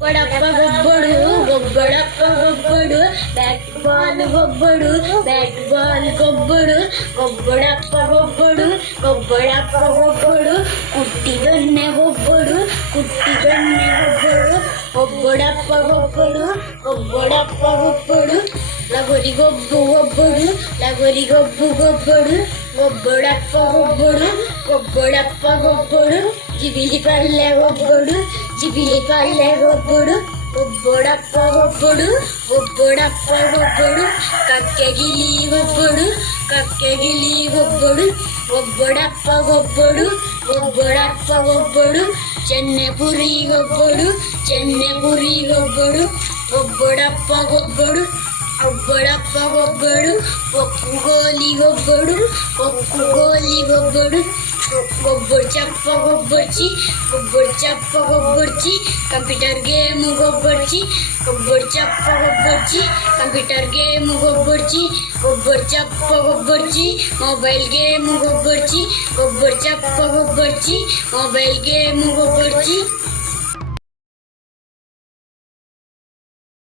ಗೊಬ್ಬಡಪ್ಪ ಗೊಬ್ಬಡು ಗೊಬ್ಬಡಪ್ಪ ಗೊಬ್ಬಡು bat ball ಗೊಬ್ಬಡು bat ball ಗೊಬ್ಬಡು ಗೊಬ್ಬಡಪ್ಪ ಗೊಬ್ಬಡು ಗೊಬ್ಬಡಪ್ಪ ಗೊಬ್ಬಡು ಕುಟ್ಟಿದೊನ್ನೆ ಗೊಬ್ಬಡು ಕುಟ್ಟಿದೊನ್ನೆ ಗೊಬ್ಬಡು ಗೊಬ್ಬಡಪ್ಪ ಗೊಬ್ಬಡು ಗೊಬ್ಬಡಪ್ಪ ಗೊಬ್ಬಡು ಲಗೋರಿ ಗೊಬ್ಬು ಗೊಬ್ಬಡು ಲಗೋರಿ ಗೊಬ್ಬು ಗೊಬ್ಬಡು ಗೊಬ್ಬಡಪ್ಪ ಗೊಬ್ಬಡು ಗೊಬ್ಬಡಪ್ಪ ಗೊಬ್ಬಡು ಜಿಬಿಲಿ ಪಲ್ಲೆ ಗೊಬ್ಬಡು ಜಿಬಿಲಿ ಪಲ್ಲೆ ಗೊಬ್ಬಡು ಗೊಬ್ಬಡಪ್ಪ ಗೊಬ್ಬಡು ಗೊಬ್ಬಡಪ್ಪ ಗೊಬ್ಬಡು ಕಕ್ಕೆ ಗಿಲಿ ಗೊಬ್ಬಡು ಕಕ್ಕೆ ಗಿಲಿ ಗೊಬ್ಬಡು ಗೊಬ್ಬಡಪ್ಪ ಗೊಬ್ಬಡು ಗೊಬ್ಬಡಪ್ಪ ಗೊಬ್ಬಡು ಚೆನ್ನೆ ಪುರಿ ಗೊಬ್ಬಡು ಚೆನ್ನೆ ಪುರಿ ಗೊಬ್ಬಡು ಗೊಬ್ಬಡಪ್ಪ ಗೊಬ್ಬಡು ಗೊಬ್ಬಡಪ್ಪ ಗೊಬ್ಬಡು ಒಕ್ಕು ಗೋಲಿ ಗೊಬ್ಬಡು ಒಕ್ಕು ಗೋಲಿ ಗೊಬ್ಬಡು ಗೊಬ್ಬರ ಚಪ್ಪ ಗೊಬ್ಬರ್ಚಿ ಗೊಬ್ಬರ ಚಪ್ಪ ಗೊಬ್ಬರ್ಚಿ ಕಂಪ್ಯೂಟರ್ ಗೇಮ್ ಗೊಬ್ಬರ್ಚಿ ಗೊಬ್ಬರ ಚಪ್ಪ ಗೊಬ್ಬರ್ಚಿ ಕಂಪ್ಯೂಟರ್ ಗೇಮ್ ಗೊಬ್ಬರ್ಚಿ ಗೊಬ್ಬರ ಚಪ್ಪ ಗೊಬ್ಬರ್ಚಿ ಮೊಬೈಲ್ ಗೇಮ್ ಗೊಬ್ಬರ್ಚಿ ಗೊಬ್ಬರ ಚಪ್ಪ ಗೊಬ್ಬರ್ಚಿ ಮೊಬೈಲ್ ಗೇಮ್ ಗೊಬ್ಬರ್ಚಿ